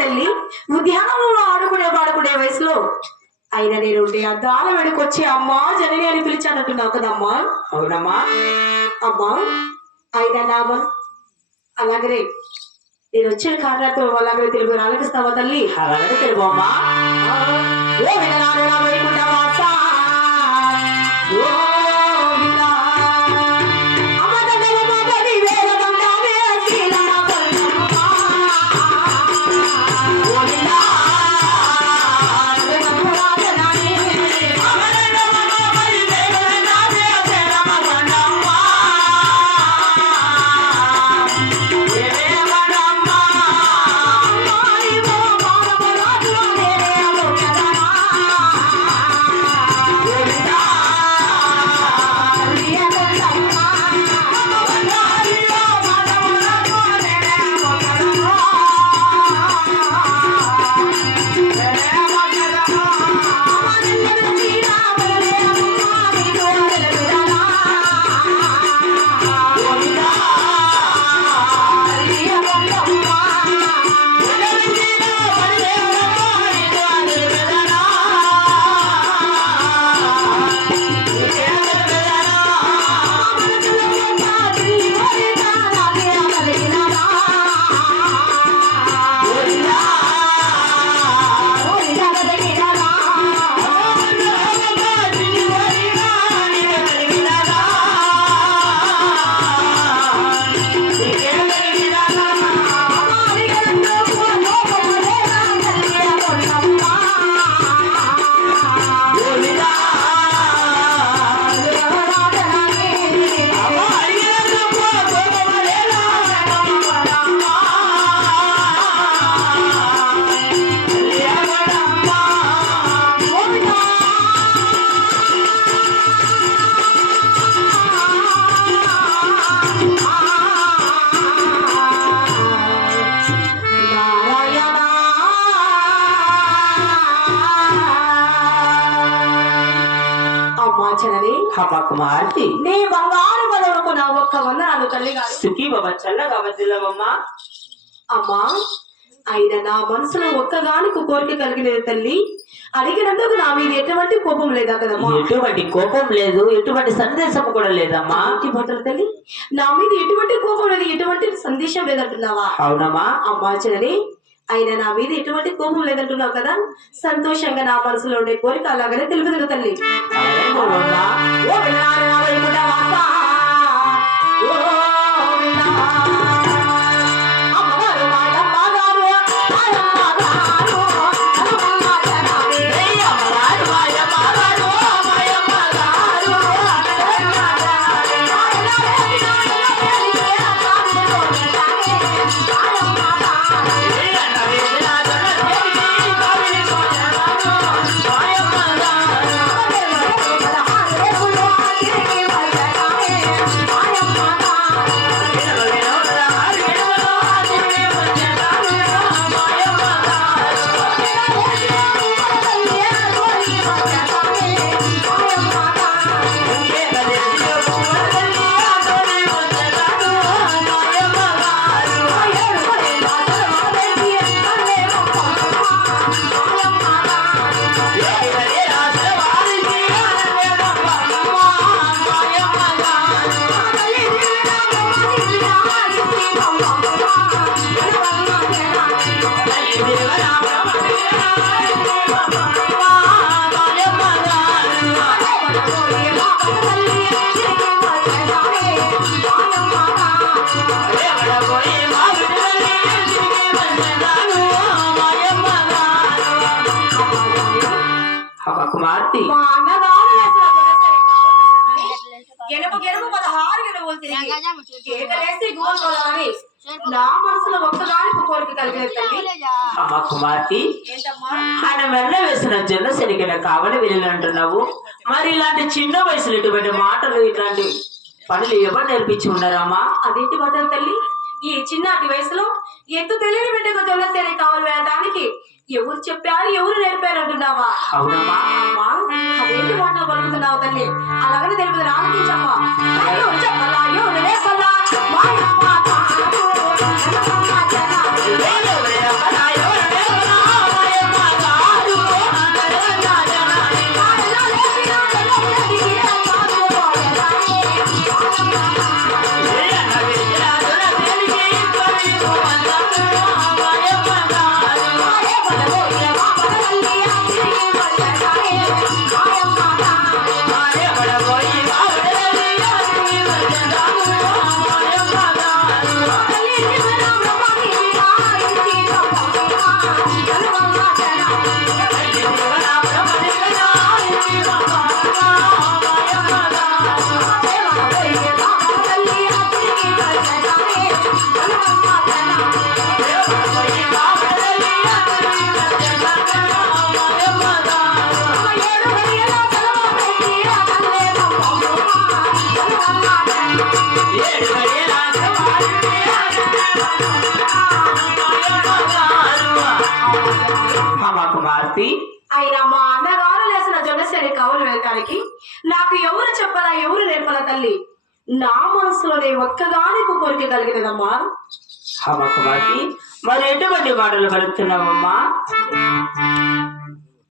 తల్లి? ఉద్యానంలో ఆడుకునే పాడుకునే వయసులో అయినా నేను అద్దాల వెనుక వచ్చి అమ్మా జనని అని పిలిచానంటున్నావు కదమ్మా. అవునమ్మా. అమ్మా అయినా నామా? అలాగనే నేను వచ్చిన కారణంతో అలాగనే తెలుగు ఆలకిస్తావా తల్లి? అలాగనే అమ్మా. ఓ వినరాలు వైకుంఠ వాస. ఓ అమ్మా కుమార్తె నీ బంగారు నా ఒక్క వందనాలు తల్లి గారు. చల్లగా వదిలేవమ్మా అమ్మా అయిన నా మనసులో ఒక్కగానికి కోరిక కలిగిన తల్లి. అడిగినందుకు నా మీద ఎటువంటి కోపం లేదా కదమ్మా? ఎటువంటి కోపం లేదు ఎటువంటి సందేశం కూడా లేదమ్మా. తల్లి? నా మీద ఎటువంటి కోపం లేదు ఎటువంటి సందేశం లేదంటున్నావా? అవునమ్మా. అమ్మా చనని అయినా నా మీద ఎటువంటి కోపం లేదంటున్నావు కదా? సంతోషంగా నా మనసులో ఉండే కోరిక అలాగనే తెలుపుతుంది తల్లి. ఓ కుమార్తె మా అన్నగారు వేసిన గుణసరి కావాలని గెలుపు గెలుపు పదహారు గెలుపులు తిరిగి. కేకలేసి గోల్పోదామని నా మనసులో ఒక్కగానికి కోరిక కలిగిన తల్లి. అమ్మా కుమార్తె ఏంటమ్మా? ఆయన మెల్ల వేసిన జొన్న శనికల వెళ్ళినంటున్నావు. మరి ఇలాంటి చిన్న వయసులో ఇటువంటి మాటలు ఇట్లాంటి పనులు ఎవరు నేర్పించి ఉన్నారమ్మా? అదేంటి బట్టలు తల్లి? ఈ చిన్నటి వయసులో ఎత్తు తెలియని బిడ్డకు జొన్నసేనే కావాలి వెళ్ళడానికి ఎవరు చెప్పారు ఎవరు నేర్పారు అంటున్నావా? అదేంటి మాటలు పలుకుతున్నావు తల్లి? అలాగనే తెలుపుది చెప్పలా నేర్పలా కుమార్తె అయినా మా అన్నగారు లేసిన వెళ్ళటానికి నాకు ఎవరు చెప్పలా ఎవరు నేర్పల తల్లి? నా మనసులోనే ఒక్కగానే కోరిక కలిగినదమ్మా. అమ్మ కుమార్తె మరి ఎటువంటి మాటలు కలుగుతున్నావమ్మా